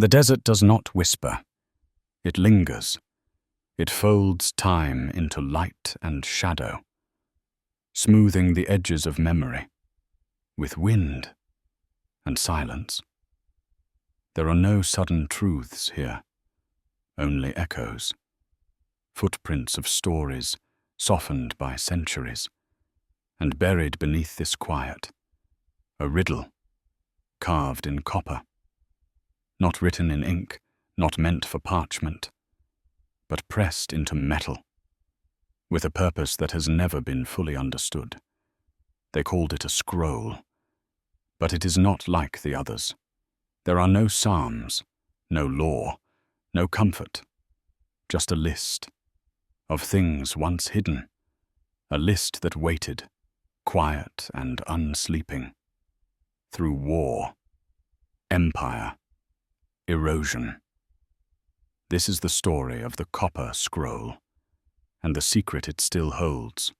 The desert does not whisper. It lingers. It folds time into light and shadow, smoothing the edges of memory, with wind and silence. There are no sudden truths here, only echoes, footprints of stories softened by centuries, and buried beneath this quiet, a riddle carved in copper, not written in ink, not meant for parchment, but pressed into metal, with a purpose that has never been fully understood. They called it a scroll, but it is not like the others. There are no psalms, no law, no comfort, just a list of things once hidden, a list that waited, quiet and unsleeping, through war, empire, erosion. This is the story of the copper scroll, and the secret it still holds.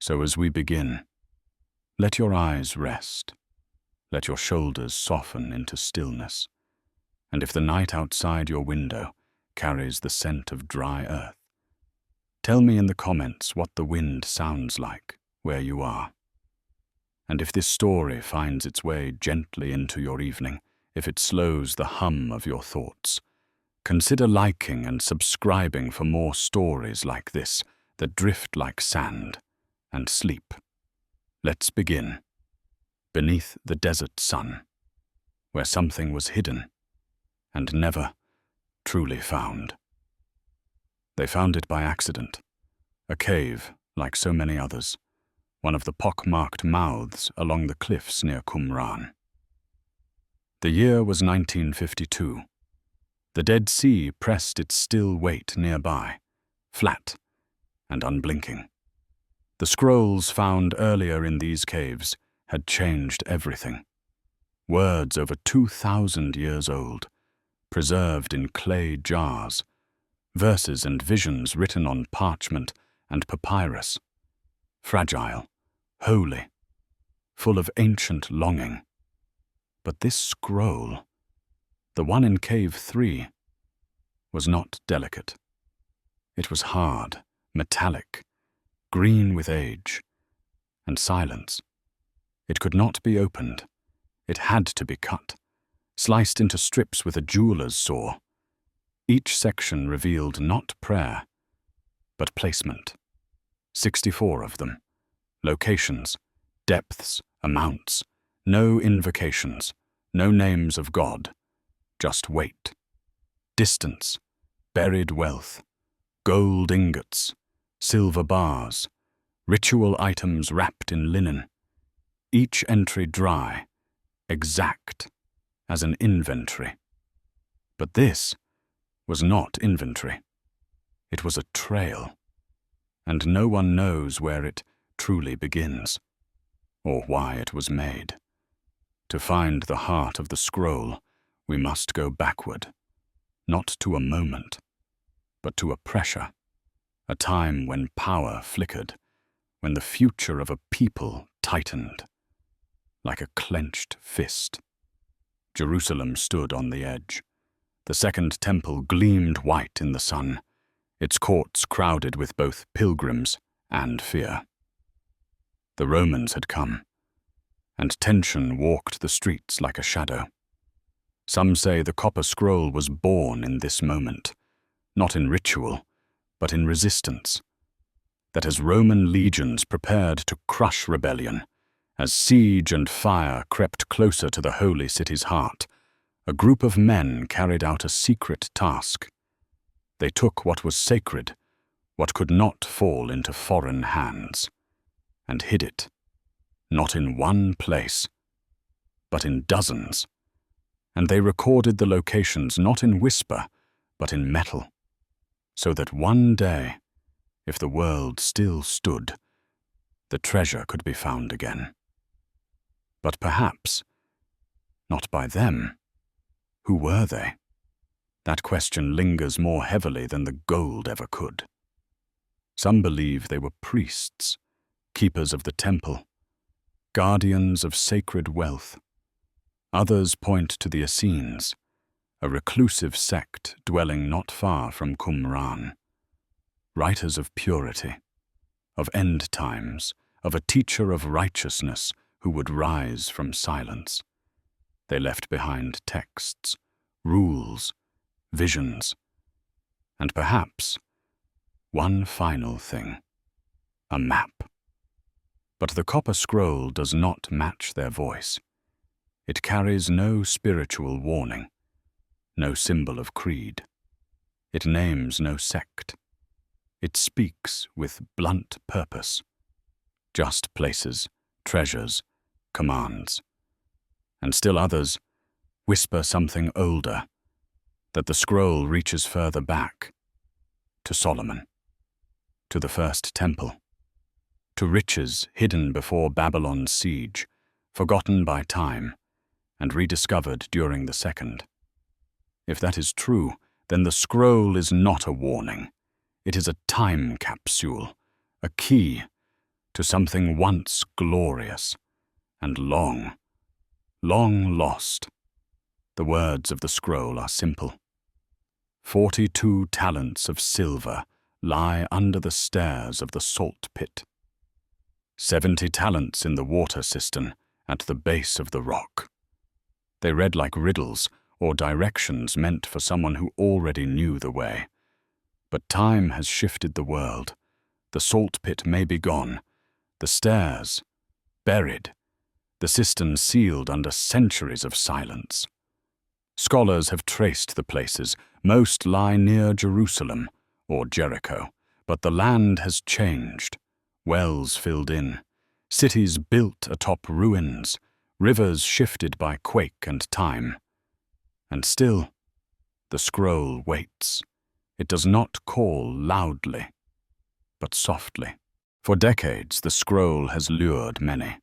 So as we begin, let your eyes rest, let your shoulders soften into stillness, and if the night outside your window carries the scent of dry earth, tell me in the comments what the wind sounds like where you are. And if this story finds its way gently into your evening, if it slows the hum of your thoughts, consider liking and subscribing for more stories like this that drift like sand and sleep. Let's begin. Beneath the desert sun, where something was hidden and never truly found. They found it by accident, a cave like so many others, one of the pock-marked mouths along the cliffs near Qumran. The year was 1952. The Dead Sea pressed its still weight nearby, flat and unblinking. The scrolls found earlier in these caves had changed everything. Words over 2,000 years old, preserved in clay jars, verses and visions written on parchment and papyrus, fragile, holy, full of ancient longing. But this scroll, the one in Cave 3, was not delicate. It was hard, metallic, green with age and silence. It could not be opened. It had to be cut, sliced into strips with a jeweler's saw. Each section revealed not prayer, but placement. 64 of them. Locations, depths, amounts, no invocations, no names of God, just weight, distance, buried wealth, gold ingots, silver bars, ritual items wrapped in linen, each entry dry, exact as an inventory. But this was not inventory. It was a trail, and no one knows where it truly begins, or why it was made. To find the heart of the scroll, we must go backward, not to a moment, but to a pressure, a time when power flickered, when the future of a people tightened, like a clenched fist. Jerusalem stood on the edge. The Second Temple gleamed white in the sun, its courts crowded with both pilgrims and fear. The Romans had come, and tension walked the streets like a shadow. Some say the copper scroll was born in this moment, not in ritual, but in resistance. That as Roman legions prepared to crush rebellion, as siege and fire crept closer to the holy city's heart, a group of men carried out a secret task. They took what was sacred, what could not fall into foreign hands, and hid it, not in one place, but in dozens. And they recorded the locations not in whisper, but in metal, so that one day, if the world still stood, the treasure could be found again. But perhaps not by them. Who were they? That question lingers more heavily than the gold ever could. Some believe they were priests, keepers of the temple, guardians of sacred wealth. Others point to the Essenes, a reclusive sect dwelling not far from Qumran. Writers of purity, of end times, of a teacher of righteousness who would rise from silence. They left behind texts, rules, visions, and perhaps one final thing, a map. But the copper scroll does not match their voice. It carries no spiritual warning, no symbol of creed. It names no sect. It speaks with blunt purpose. Just places, treasures, commands. And still others whisper something older, that the scroll reaches further back, to Solomon, to the first temple, to riches hidden before Babylon's siege, forgotten by time, and rediscovered during the second. If that is true, then the scroll is not a warning. It is a time capsule, a key to something once glorious and long, long lost. The words of the scroll are simple. 42 talents of silver lie under the stairs of the salt pit. 70 talents in the water cistern at the base of the rock. They read like riddles or directions meant for someone who already knew the way. But time has shifted the world. The salt pit may be gone, the stairs buried, the cistern sealed under centuries of silence. Scholars have traced the places. Most lie near Jerusalem or Jericho, but the land has changed. Wells filled in, cities built atop ruins, rivers shifted by quake and time. And still, the scroll waits. It does not call loudly, but softly. For decades, the scroll has lured many.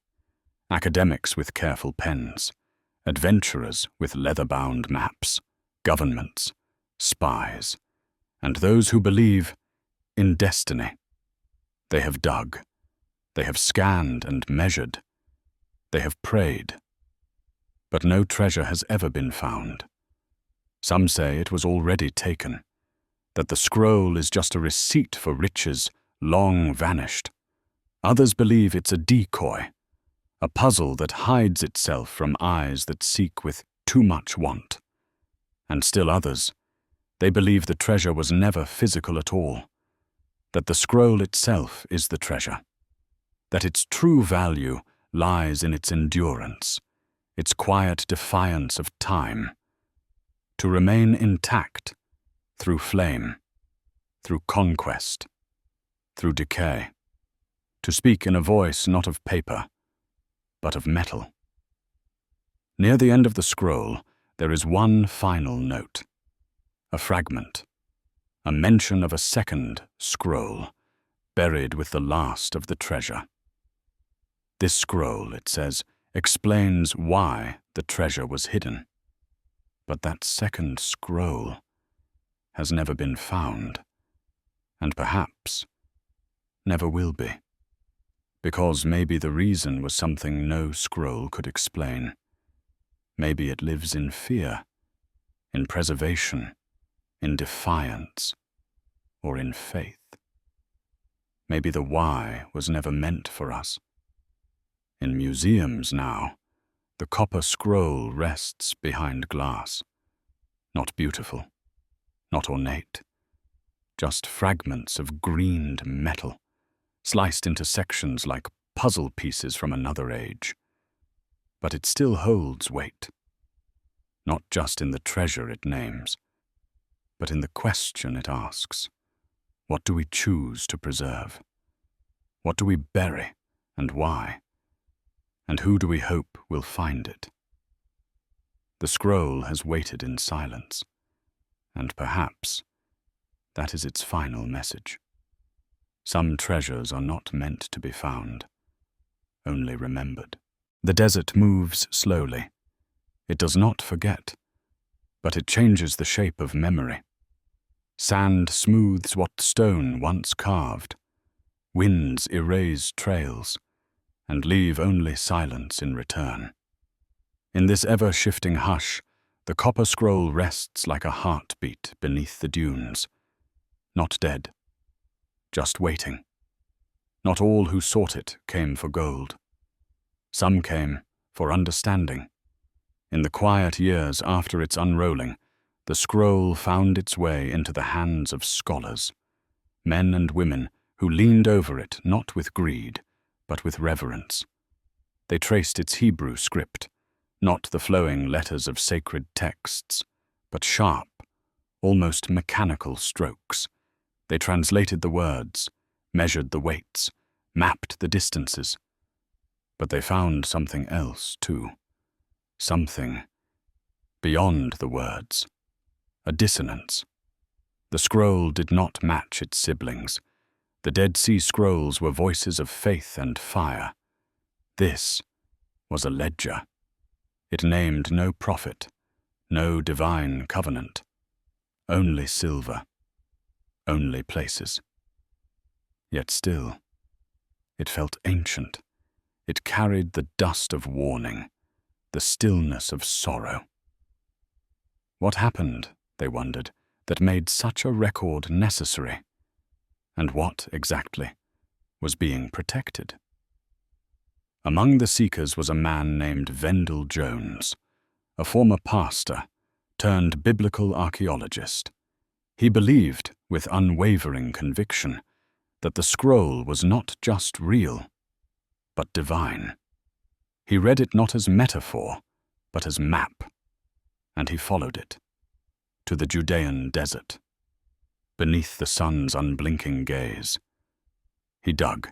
Academics with careful pens, adventurers with leather-bound maps, governments, spies, and those who believe in destiny. They have dug, they have scanned and measured, they have prayed. But no treasure has ever been found. Some say it was already taken, that the scroll is just a receipt for riches long vanished. Others believe it's a decoy, a puzzle that hides itself from eyes that seek with too much want. And still others, they believe the treasure was never physical at all, that the scroll itself is the treasure, that its true value lies in its endurance, its quiet defiance of time, to remain intact through flame, through conquest, through decay, to speak in a voice not of paper, but of metal. Near the end of the scroll, there is one final note, a fragment, a mention of a second scroll, buried with the last of the treasure. This scroll, it says, explains why the treasure was hidden. But that second scroll has never been found, and perhaps never will be, because maybe the reason was something no scroll could explain. Maybe it lives in fear, in preservation, in defiance, or in faith. Maybe the why was never meant for us. In museums now, the copper scroll rests behind glass. Not beautiful, not ornate, just fragments of greened metal, sliced into sections like puzzle pieces from another age. But it still holds weight, not just in the treasure it names, but in the question it asks. What do we choose to preserve? What do we bury, and why? And who do we hope will find it? The scroll has waited in silence, and perhaps that is its final message. Some treasures are not meant to be found, only remembered. The desert moves slowly. It does not forget, but it changes the shape of memory. Sand smooths what stone once carved. Winds erase trails, and leave only silence in return. In this ever-shifting hush, The copper scroll rests like a heartbeat beneath the dunes. Not dead, just waiting. Not all who sought it came for gold. Some came for understanding. In the quiet years after its unrolling, the scroll found its way into the hands of scholars, men and women who leaned over it not with greed, but with reverence. They traced its Hebrew script, not the flowing letters of sacred texts, but sharp, almost mechanical strokes. They translated the words, measured the weights, mapped the distances. But they found something else, too. Something beyond the words. A dissonance. The scroll did not match its siblings. The Dead Sea Scrolls were voices of faith and fire. This was a ledger. It named no prophet, no divine covenant. Only silver. Only places. Yet still, it felt ancient. It carried the dust of warning, the stillness of sorrow. What happened, they wondered, that made such a record necessary? And what, exactly, was being protected? Among the seekers was a man named Vendell Jones, a former pastor turned biblical archaeologist. He believed, with unwavering conviction, that the scroll was not just real, but divine. He read it not as metaphor, but as map, and he followed it to the Judean desert, beneath the sun's unblinking gaze. He dug,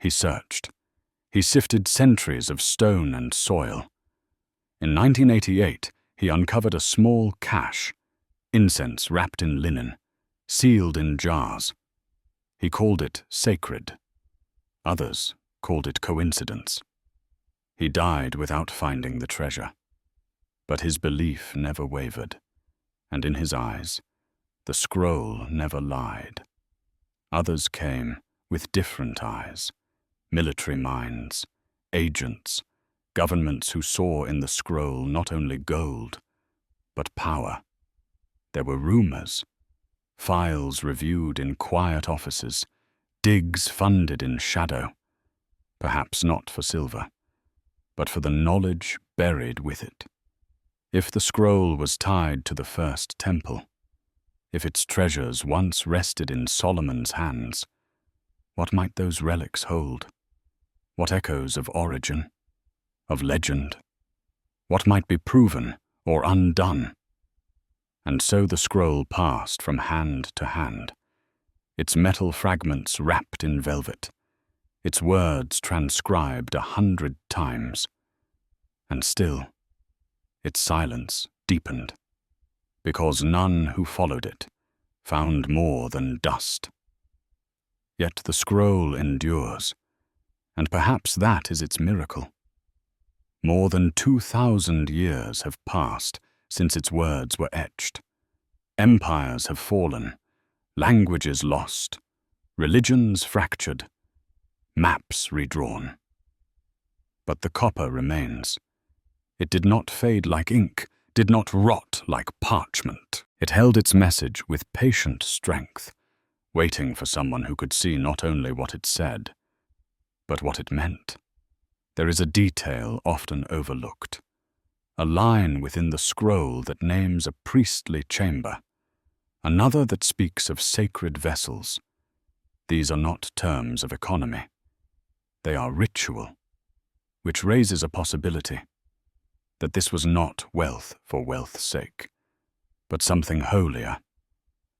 he searched, he sifted centuries of stone and soil. In 1988, he uncovered a small cache, incense wrapped in linen, sealed in jars. He called it sacred. Others called it coincidence. He died without finding the treasure. But his belief never wavered, and in his eyes, the scroll never lied. Others came with different eyes, military minds, agents, governments who saw in the scroll not only gold, but power. There were rumors, files reviewed in quiet offices, digs funded in shadow, perhaps not for silver, but for the knowledge buried with it. If the scroll was tied to the first temple, if its treasures once rested in Solomon's hands, what might those relics hold? What echoes of origin, of legend? What might be proven or undone? And so the scroll passed from hand to hand, its metal fragments wrapped in velvet, its words transcribed 100 times. And still, its silence deepened, because none who followed it found more than dust. Yet the scroll endures, and perhaps that is its miracle. More than 2,000 years have passed since its words were etched. Empires have fallen, languages lost, religions fractured, maps redrawn. But the copper remains. It did not fade like ink, did not rot like parchment. It held its message with patient strength, waiting for someone who could see not only what it said, but what it meant. There is a detail often overlooked, a line within the scroll that names a priestly chamber, another that speaks of sacred vessels. These are not terms of economy. They are ritual, which raises a possibility that this was not wealth for wealth's sake, but something holier,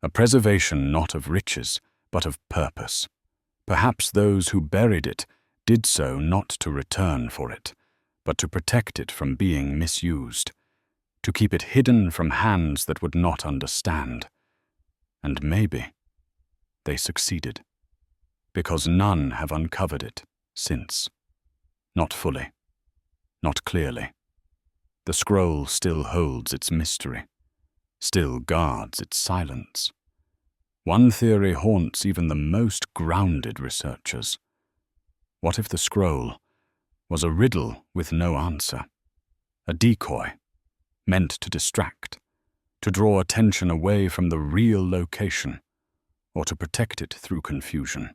a preservation not of riches, but of purpose. Perhaps those who buried it did so not to return for it, but to protect it from being misused, to keep it hidden from hands that would not understand. And maybe they succeeded, because none have uncovered it since. Not fully, not clearly. The scroll still holds its mystery, still guards its silence. One theory haunts even the most grounded researchers. What if the scroll was a riddle with no answer, a decoy, meant to distract, to draw attention away from the real location, or to protect it through confusion.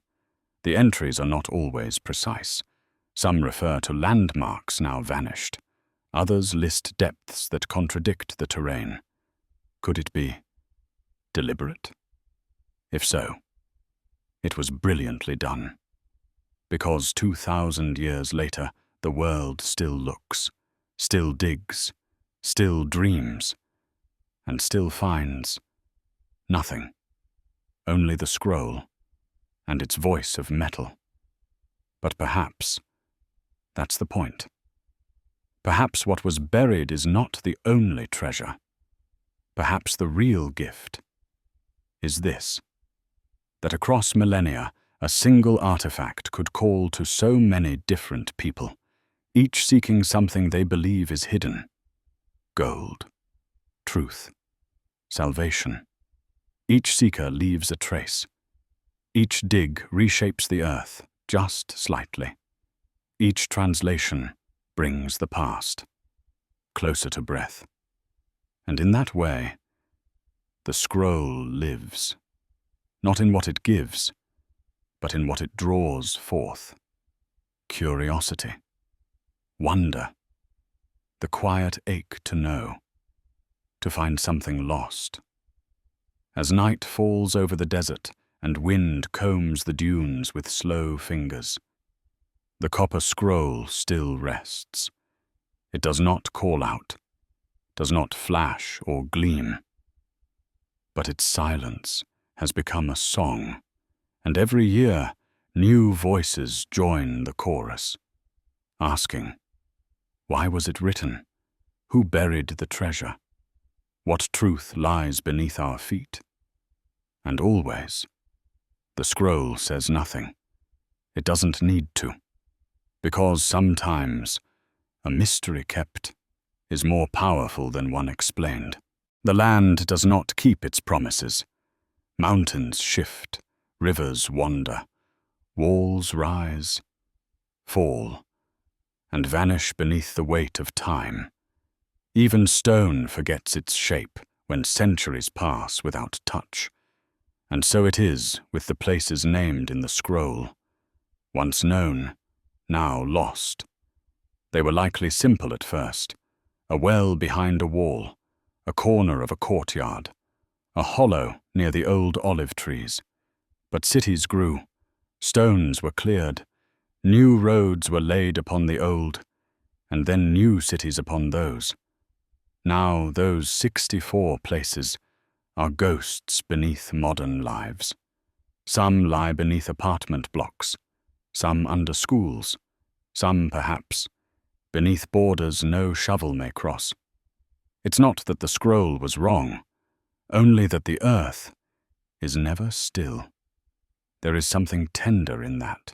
The entries are not always precise. Some refer to landmarks now vanished. Others list depths that contradict the terrain. Could it be deliberate? If so, it was brilliantly done. Because 2,000 years later, the world still looks, still digs, still dreams, and still finds nothing, only the scroll and its voice of metal. But perhaps that's the point. Perhaps what was buried is not the only treasure. Perhaps the real gift is this, that across millennia, a single artifact could call to so many different people, each seeking something they believe is hidden. Gold, truth, salvation. Each seeker leaves a trace. Each dig reshapes the earth just slightly. Each translation brings the past closer to breath. And in that way, the scroll lives, not in what it gives, but in what it draws forth. Curiosity, wonder, the quiet ache to know, to find something lost. As night falls over the desert and wind combs the dunes with slow fingers, the copper scroll still rests. It does not call out, does not flash or gleam, but its silence has become a song, and every year new voices join the chorus, asking, why was it written? Who buried the treasure? What truth lies beneath our feet? And always, the scroll says nothing. It doesn't need to, because sometimes a mystery kept is more powerful than one explained. The land does not keep its promises. Mountains shift, rivers wander, walls rise, fall, and vanish beneath the weight of time. Even stone forgets its shape when centuries pass without touch. And so it is with the places named in the scroll. Once known, now lost. They were likely simple at first. A well behind a wall, a corner of a courtyard, a hollow near the old olive trees. But cities grew, stones were cleared, new roads were laid upon the old, and then new cities upon those. Now those 64 places are ghosts beneath modern lives. Some lie beneath apartment blocks, some under schools, some, perhaps, beneath borders no shovel may cross. It's not that the scroll was wrong, only that the earth is never still. There is something tender in that,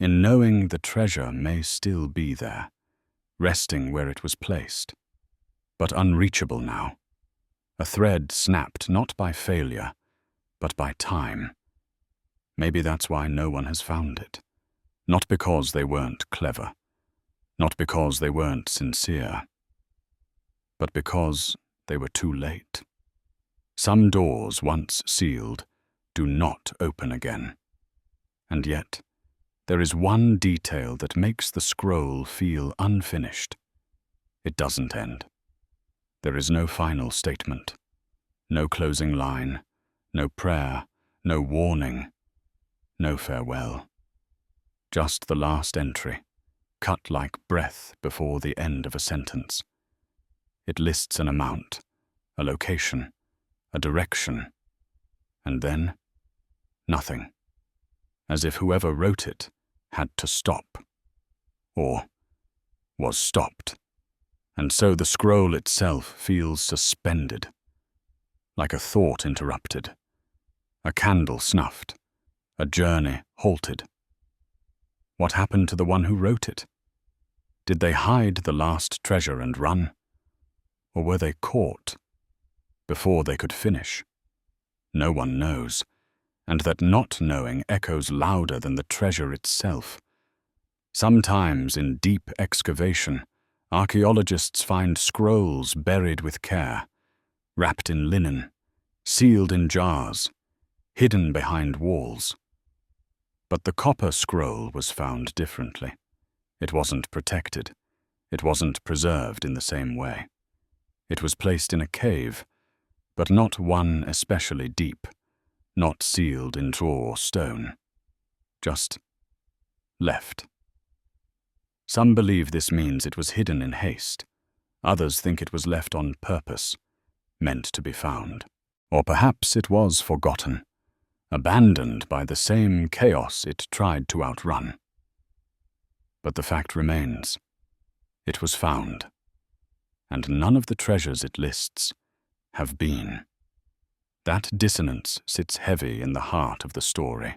in knowing the treasure may still be there, resting where it was placed, but unreachable now. A thread snapped not by failure, but by time. Maybe that's why no one has found it. Not because they weren't clever, not because they weren't sincere, but because they were too late. Some doors, once sealed, do not open again. And yet, there is one detail that makes the scroll feel unfinished. It doesn't end. There is no final statement, no closing line, no prayer, no warning, no farewell. Just the last entry, cut like breath before the end of a sentence. It lists an amount, a location, a direction, and then nothing, as if whoever wrote it had to stop, or was stopped. And so the scroll itself feels suspended, like a thought interrupted, a candle snuffed, a journey halted. What happened to the one who wrote it? Did they hide the last treasure and run? Or were they caught before they could finish? No one knows, and that not knowing echoes louder than the treasure itself. Sometimes in deep excavation, Archaeologists find scrolls buried with care, wrapped in linen, sealed in jars, hidden behind walls. But the copper scroll was found differently. It wasn't protected. It wasn't preserved in the same way. It was placed in a cave, but not one especially deep, not sealed in draw or stone. Just left. Some believe this means it was hidden in haste. Others think it was left on purpose, meant to be found. Or perhaps it was forgotten, abandoned by the same chaos it tried to outrun. But the fact remains, it was found, and none of the treasures it lists have been. That dissonance sits heavy in the heart of the story,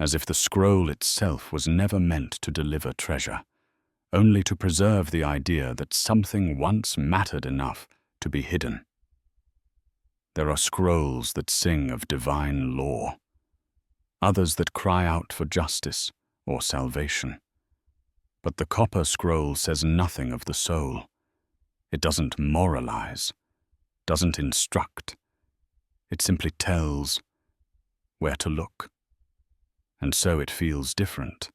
as if the scroll itself was never meant to deliver treasure, only to preserve the idea that something once mattered enough to be hidden. There are scrolls that sing of divine law, others that cry out for justice or salvation. But the copper scroll says nothing of the soul. It doesn't moralize, doesn't instruct. It simply tells where to look. And so it feels different,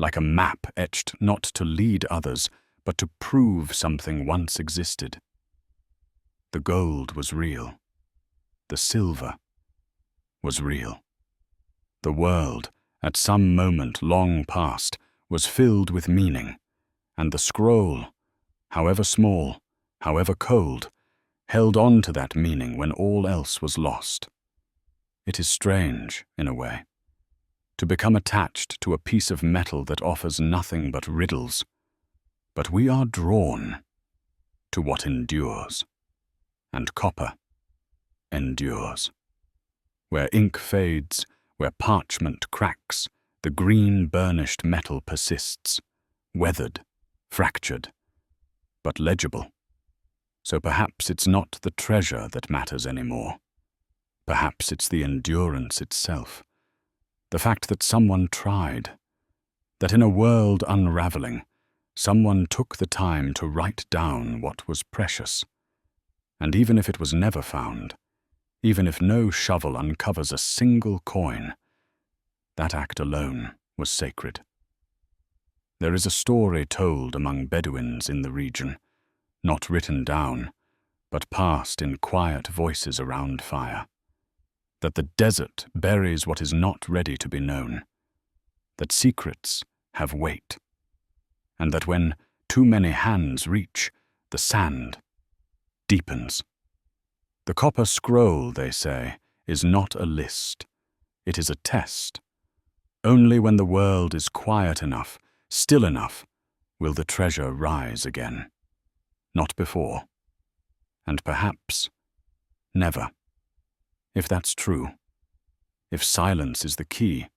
like a map etched not to lead others, but to prove something once existed. The gold was real. The silver was real. The world, at some moment long past, was filled with meaning, and the scroll, however small, however cold, held on to that meaning when all else was lost. It is strange, in a way, to become attached to a piece of metal that offers nothing but riddles, but we are drawn to what endures, and copper endures. Where ink fades, where parchment cracks, the green burnished metal persists, weathered, fractured, but legible. So perhaps it's not the treasure that matters anymore. Perhaps it's the endurance itself. The fact that someone tried, that in a world unraveling, someone took the time to write down what was precious. And even if it was never found, even if no shovel uncovers a single coin, that act alone was sacred. There is a story told among Bedouins in the region, not written down, but passed in quiet voices around fire, that the desert buries what is not ready to be known, that secrets have weight, and that when too many hands reach, the sand deepens. The copper scroll, they say, is not a list. It is a test. Only when the world is quiet enough, still enough, will the treasure rise again. Not before. And perhaps never. If that's true, if silence is the key,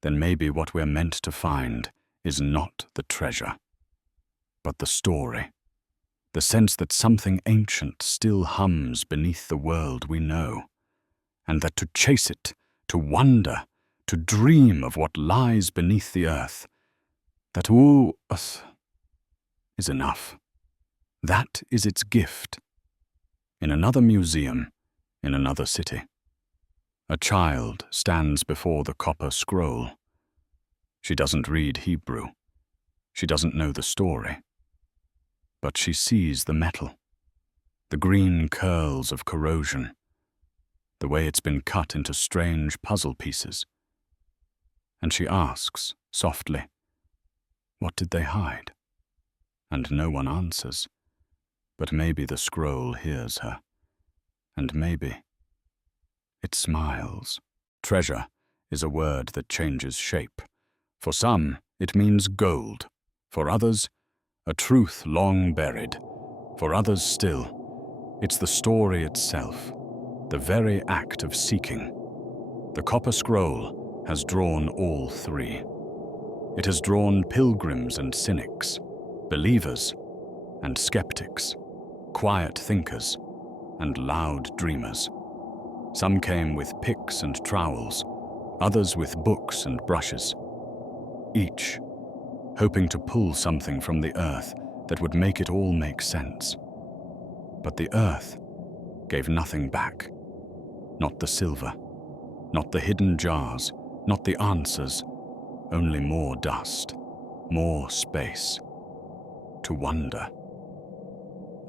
then maybe what we're meant to find is not the treasure, but the story. The sense that something ancient still hums beneath the world we know, and that to chase it, to wonder, to dream of what lies beneath the earth, that all us is enough. That is its gift. In another museum, in another city, a child stands before the copper scroll. She doesn't read Hebrew. She doesn't know the story. But she sees the metal, the green curls of corrosion, the way it's been cut into strange puzzle pieces. And she asks, softly, what did they hide? And no one answers, but maybe the scroll hears her, and maybe it smiles. Treasure is a word that changes shape. For some, it means gold. For others, a truth long buried. For others still, it's the story itself, the very act of seeking. The copper scroll has drawn all three. It has drawn pilgrims and cynics, believers and skeptics, quiet thinkers and loud dreamers. Some came with picks and trowels, others with books and brushes, each hoping to pull something from the earth that would make it all make sense. But the earth gave nothing back. Not the silver, not the hidden jars, not the answers, only more dust, more space to wonder.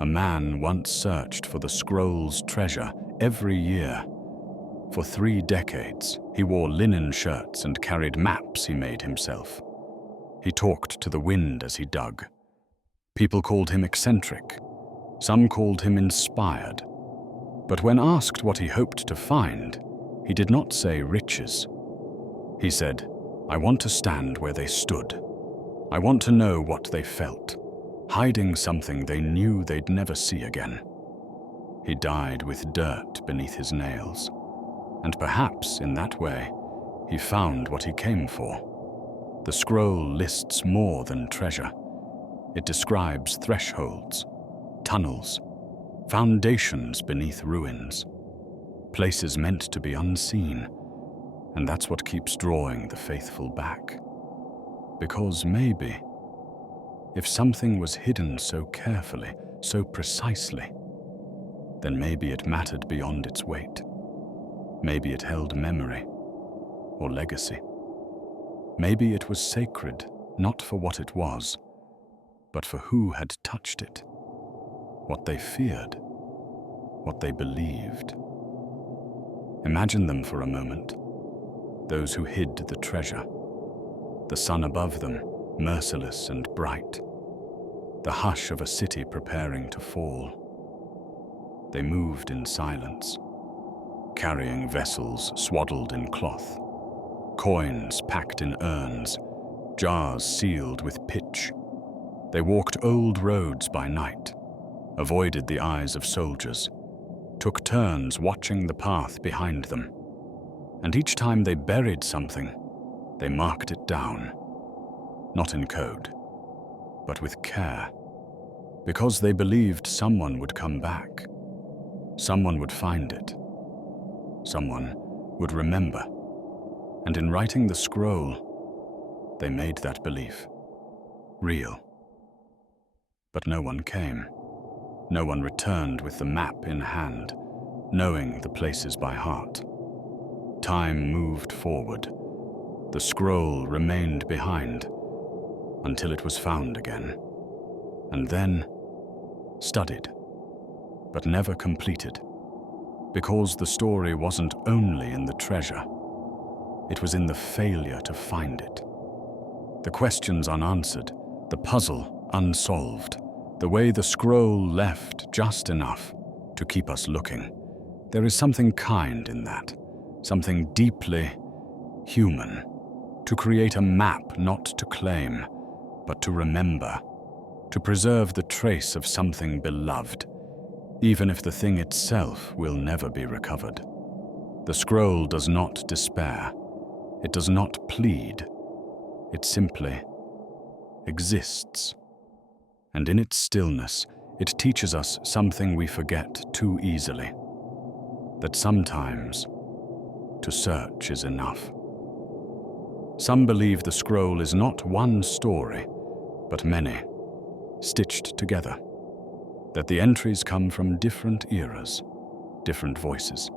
A man once searched for the scroll's treasure every year. For 3 decades, he wore linen shirts and carried maps he made himself. He talked to the wind as he dug. People called him eccentric. Some called him inspired. But when asked what he hoped to find, he did not say riches. He said, "I want to stand where they stood. I want to know what they felt, hiding something they knew they'd never see again." He died with dirt beneath his nails, and perhaps in that way, he found what he came for. The scroll lists more than treasure. It describes thresholds, tunnels, foundations beneath ruins, places meant to be unseen, and that's what keeps drawing the faithful back. Because maybe, if something was hidden so carefully, so precisely, then maybe it mattered beyond its weight. Maybe it held memory or legacy. Maybe it was sacred, not for what it was, but for who had touched it, what they feared, what they believed. Imagine them for a moment, those who hid the treasure, the sun above them, merciless and bright, the hush of a city preparing to fall. They moved in silence, carrying vessels swaddled in cloth, coins packed in urns, jars sealed with pitch. They walked old roads by night, avoided the eyes of soldiers, took turns watching the path behind them. And each time they buried something, they marked it down, not in code, but with care, because they believed someone would come back, someone would find it, someone would remember. And in writing the scroll, they made that belief real. But no one came. No one returned with the map in hand, knowing the places by heart. Time moved forward. The scroll remained behind until it was found again, and then studied, but never completed, because the story wasn't only in the treasure, it was in the failure to find it. The questions unanswered, the puzzle unsolved, the way the scroll left just enough to keep us looking. There is something kind in that, something deeply human, to create a map not to claim, but to remember, to preserve the trace of something beloved, even if the thing itself will never be recovered. The scroll does not despair. It does not plead. It simply exists. And in its stillness, it teaches us something we forget too easily, that sometimes to search is enough. Some believe the scroll is not one story, but many, stitched together, that the entries come from different eras, different voices.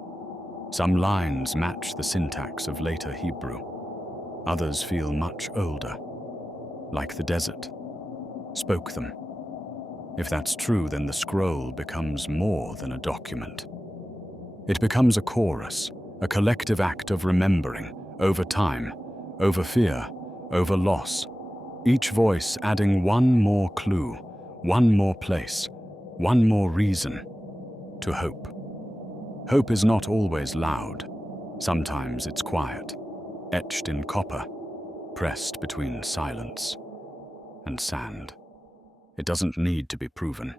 Some lines match the syntax of later Hebrew. Others feel much older, like the desert spoke them. If that's true, then the scroll becomes more than a document. It becomes a chorus, a collective act of remembering, over time, over fear, over loss, each voice adding one more clue, one more place, one more reason to hope. Hope is not always loud. Sometimes it's quiet, etched in copper, pressed between silence and sand. It doesn't need to be proven,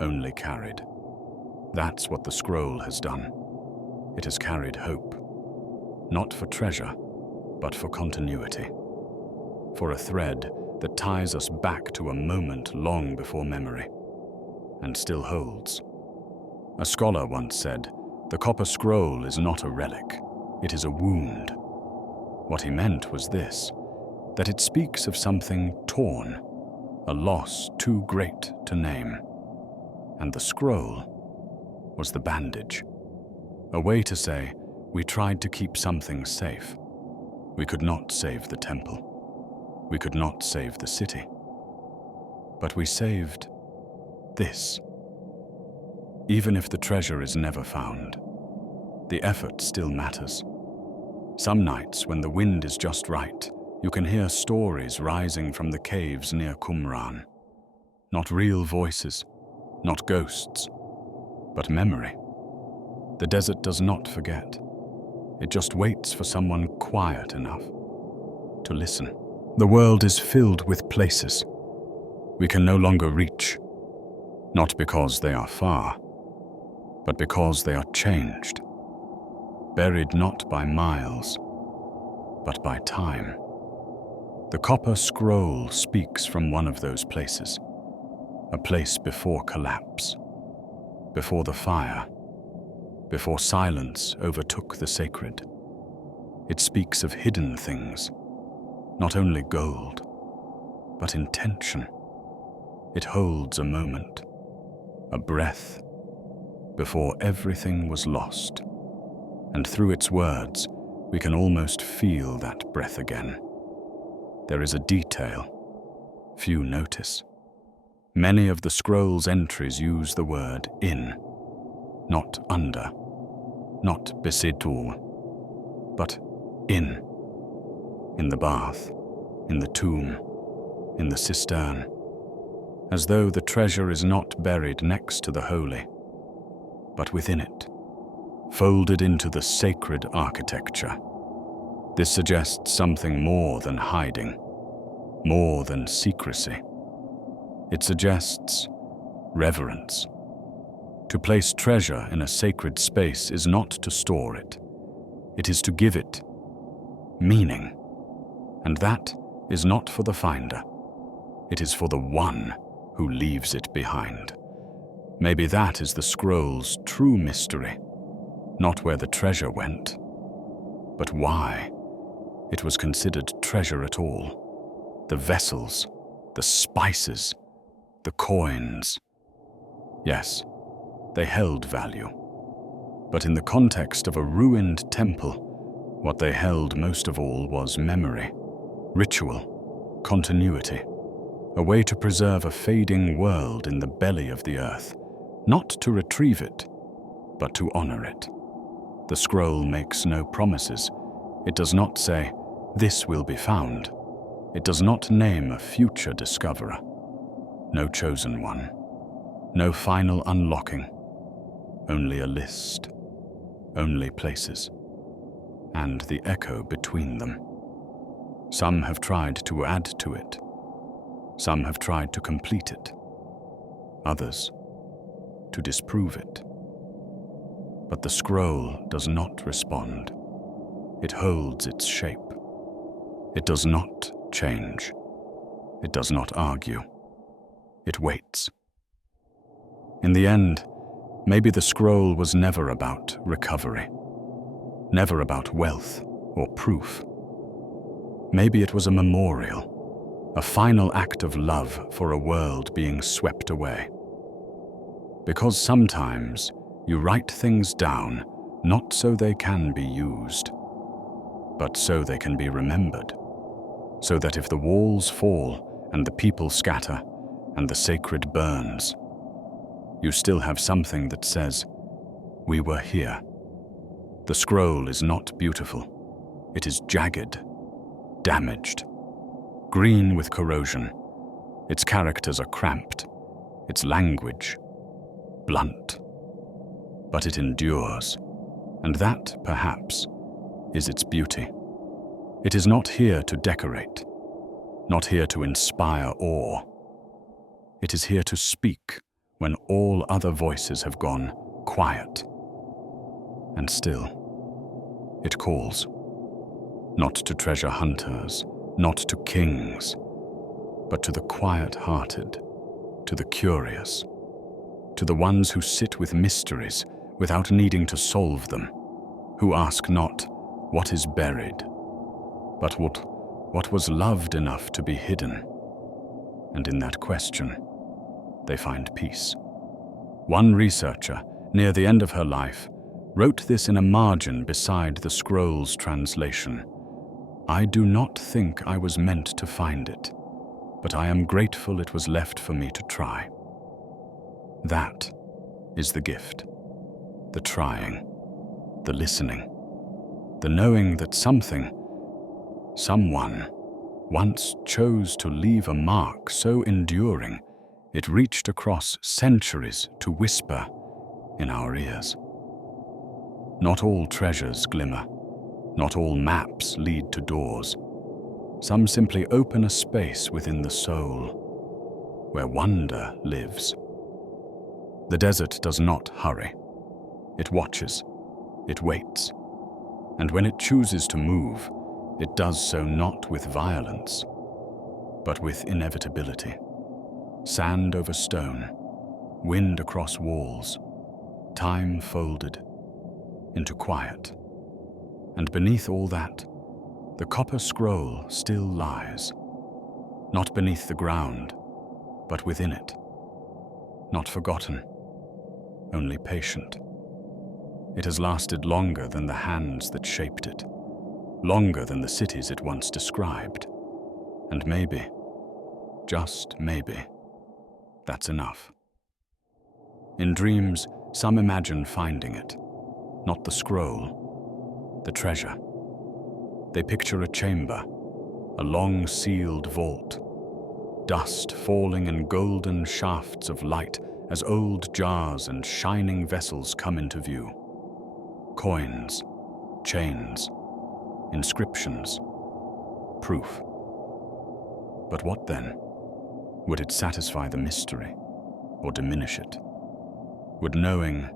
only carried. That's what the scroll has done. It has carried hope, not for treasure, but for continuity, for a thread that ties us back to a moment long before memory, and still holds. A scholar once said, "The copper scroll is not a relic, it is a wound." What he meant was this, that it speaks of something torn, a loss too great to name. And the scroll was the bandage, a way to say we tried to keep something safe. We could not save the temple. We could not save the city. But we saved this. Even if the treasure is never found, the effort still matters. Some nights, when the wind is just right, you can hear stories rising from the caves near Qumran. Not real voices, not ghosts, but memory. The desert does not forget. It just waits for someone quiet enough to listen. The world is filled with places we can no longer reach, not because they are far, but because they are changed, buried not by miles, but by time. The copper scroll speaks from one of those places, a place before collapse, before the fire, before silence overtook the sacred. It speaks of hidden things, not only gold, but intention. It holds a moment, a breath, before everything was lost. And through its words, we can almost feel that breath again. There is a detail few notice. Many of the scroll's entries use the word in, not under, not besitul, but in the bath, in the tomb, in the cistern, as though the treasure is not buried next to the holy, but within it, folded into the sacred architecture. This suggests something more than hiding, more than secrecy. It suggests reverence. To place treasure in a sacred space is not to store it. It is to give it meaning. And that is not for the finder. It is for the one who leaves it behind. Maybe that is the scroll's true mystery. Not where the treasure went, but why it was considered treasure at all. The vessels, the spices, the coins. Yes, they held value. But in the context of a ruined temple, what they held most of all was memory, ritual, continuity, a way to preserve a fading world in the belly of the earth, not to retrieve it, but to honor it. The scroll makes no promises. It does not say, "This will be found." It does not name a future discoverer. No chosen one. No final unlocking. Only a list. Only places. And the echo between them. Some have tried to add to it. Some have tried to complete it. Others to disprove it. But the scroll does not respond. It holds its shape. It does not change. It does not argue. It waits. In the end, maybe the scroll was never about recovery, never about wealth or proof. Maybe it was a memorial, a final act of love for a world being swept away. Because sometimes you write things down not so they can be used, but so they can be remembered, so that if the walls fall and the people scatter and the sacred burns, you still have something that says, "We were here." The scroll is not beautiful. It is jagged, damaged, green with corrosion. Its characters are cramped, its language blunt. But it endures, and that, perhaps, is its beauty. It is not here to decorate, not here to inspire awe. It is here to speak when all other voices have gone quiet. And still, it calls, not to treasure hunters, not to kings, but to the quiet-hearted, to the curious, to the ones who sit with mysteries without needing to solve them, who ask not what is buried, but what was loved enough to be hidden. and in that question, they find peace. One researcher, near the end of her life, wrote this in a margin beside the scroll's translation. "I do not think I was meant to find it, but I am grateful it was left for me to try." That is the gift. The trying, the listening, the knowing that something, someone, once chose to leave a mark so enduring it reached across centuries to whisper in our ears. Not all treasures glimmer, not all maps lead to doors. Some simply open a space within the soul, where wonder lives. The desert does not hurry. It watches, it waits, and when it chooses to move, it does so not with violence, but with inevitability. Sand over stone, wind across walls, time folded into quiet. And beneath all that, the copper scroll still lies, not beneath the ground, but within it. Not forgotten, only patient. It has lasted longer than the hands that shaped it, longer than the cities it once described. And maybe, just maybe, that's enough. In dreams, some imagine finding it, not the scroll, the treasure. They picture a chamber, a long sealed vault, dust falling in golden shafts of light as old jars and shining vessels come into view. Coins, chains, inscriptions, proof. But what then? Would it satisfy the mystery or diminish it? Would knowing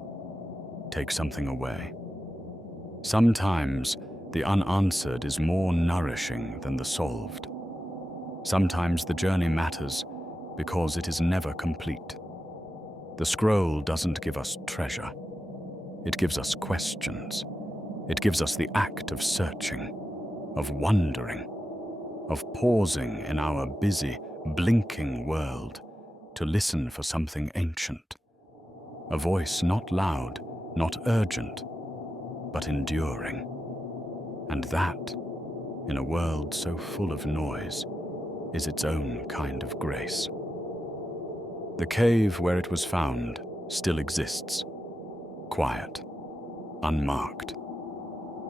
take something away? Sometimes the unanswered is more nourishing than the solved. Sometimes the journey matters because it is never complete. The scroll doesn't give us treasure. It gives us questions. It gives us the act of searching, of wondering, of pausing in our busy, blinking world to listen for something ancient. A voice not loud, not urgent, but enduring. And that, in a world so full of noise, is its own kind of grace. The cave where it was found still exists, quiet, unmarked.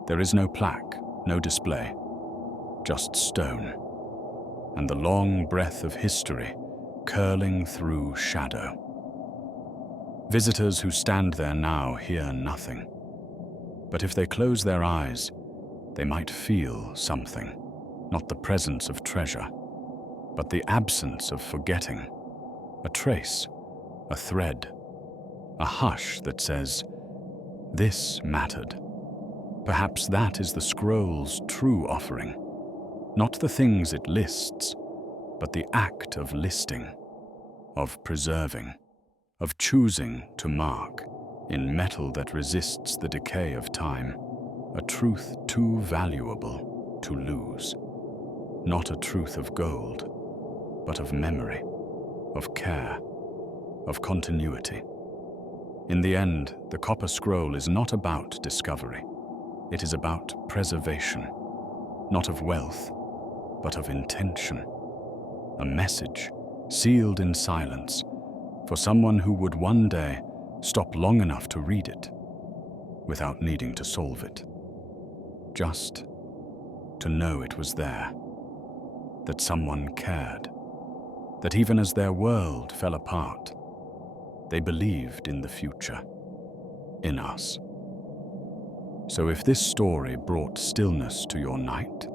There is no plaque, no display, just stone, and the long breath of history curling through shadow. Visitors who stand there now hear nothing, but if they close their eyes, they might feel something, not the presence of treasure, but the absence of forgetting, a trace, a thread, a hush that says, "This mattered." Perhaps that is the scroll's true offering, not the things it lists, but the act of listing, of preserving, of choosing to mark, in metal that resists the decay of time, a truth too valuable to lose. Not a truth of gold, but of memory, of care, of continuity. In the end, the copper scroll is not about discovery. It is about preservation, not of wealth, but of intention. A message, sealed in silence, for someone who would one day stop long enough to read it, without needing to solve it. Just to know it was there, that someone cared, that even as their world fell apart, they believed in the future, in us. So if this story brought stillness to your night,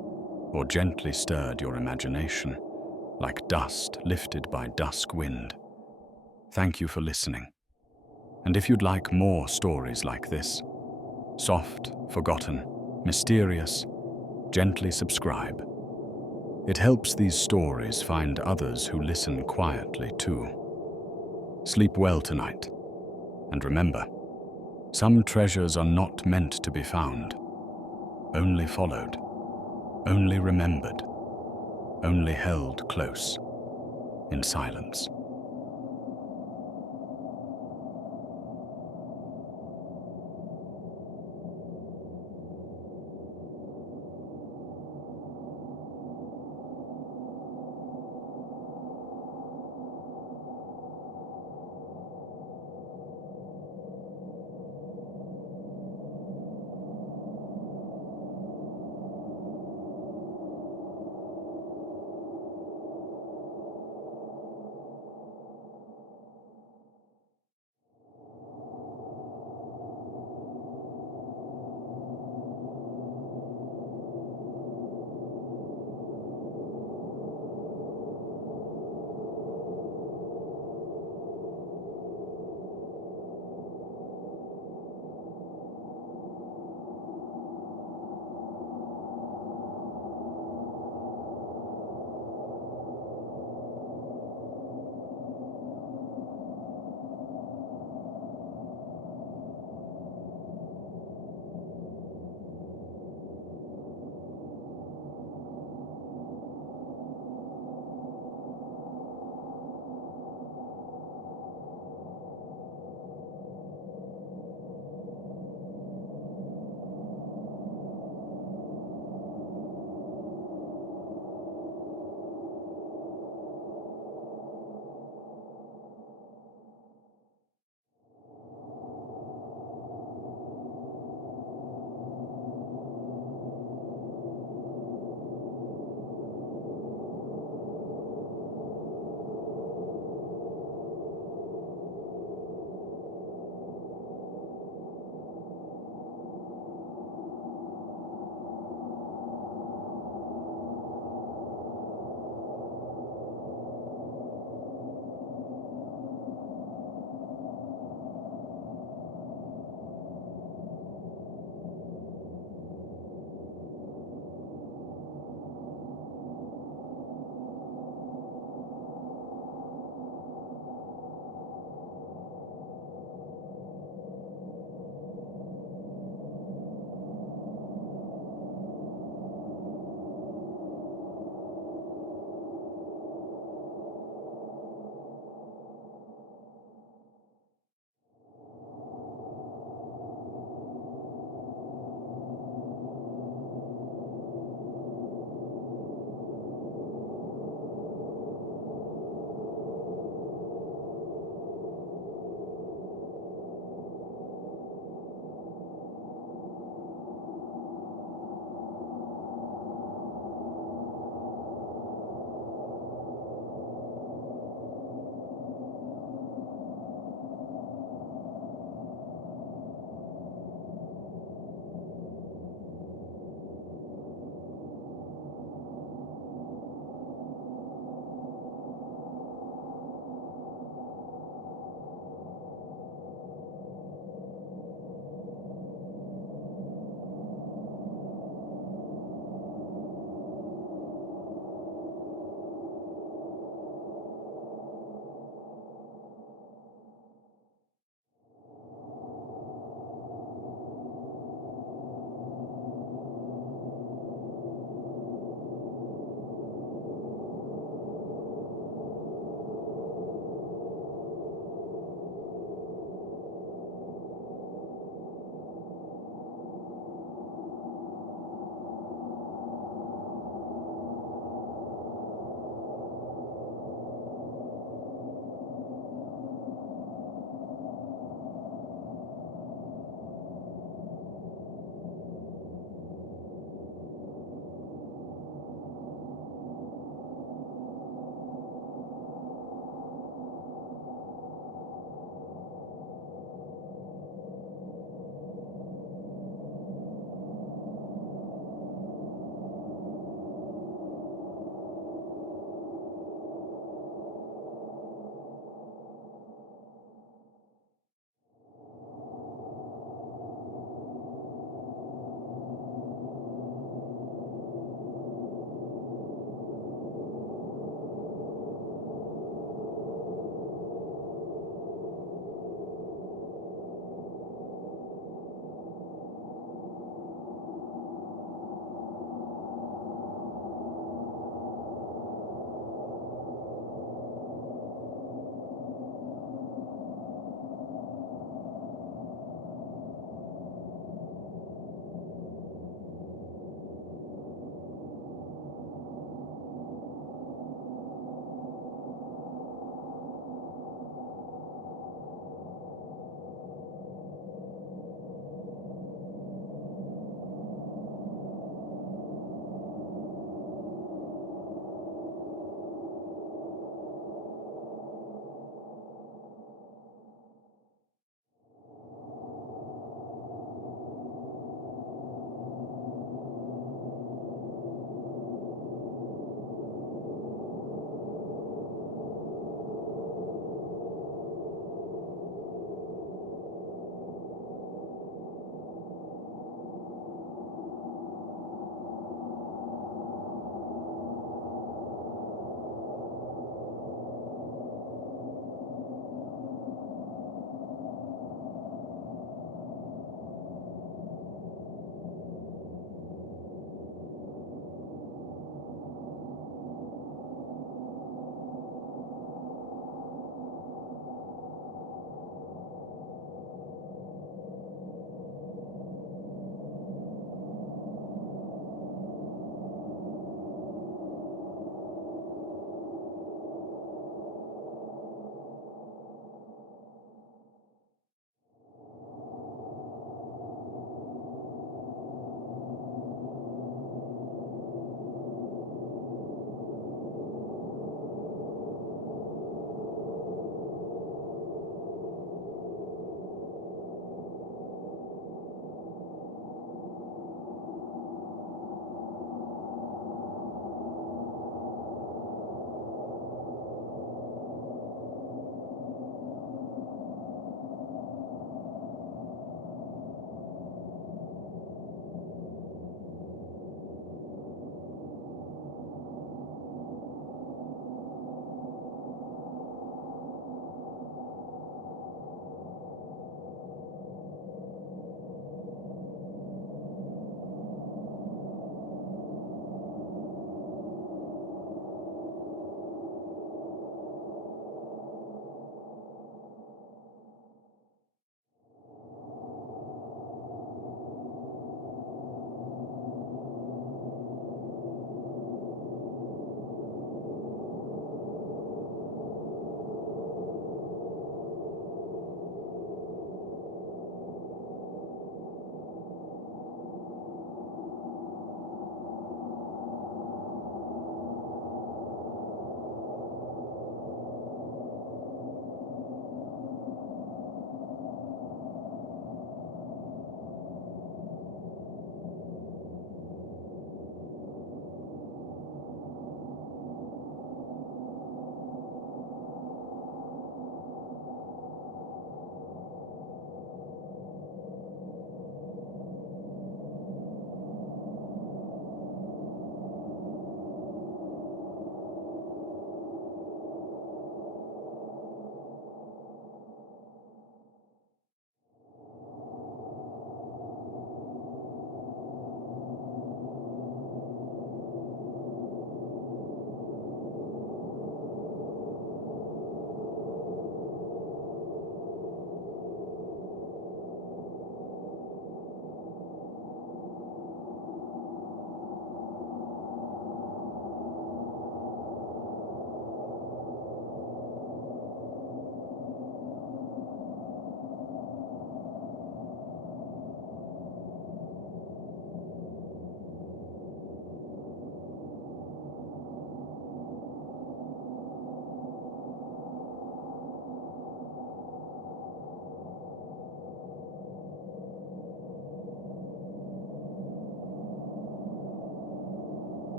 or gently stirred your imagination, like dust lifted by dusk wind, thank you for listening. And if you'd like more stories like this, soft, forgotten, mysterious, gently subscribe. It helps these stories find others who listen quietly too. Sleep well tonight, and remember, some treasures are not meant to be found, only followed, only remembered, only held close. in silence.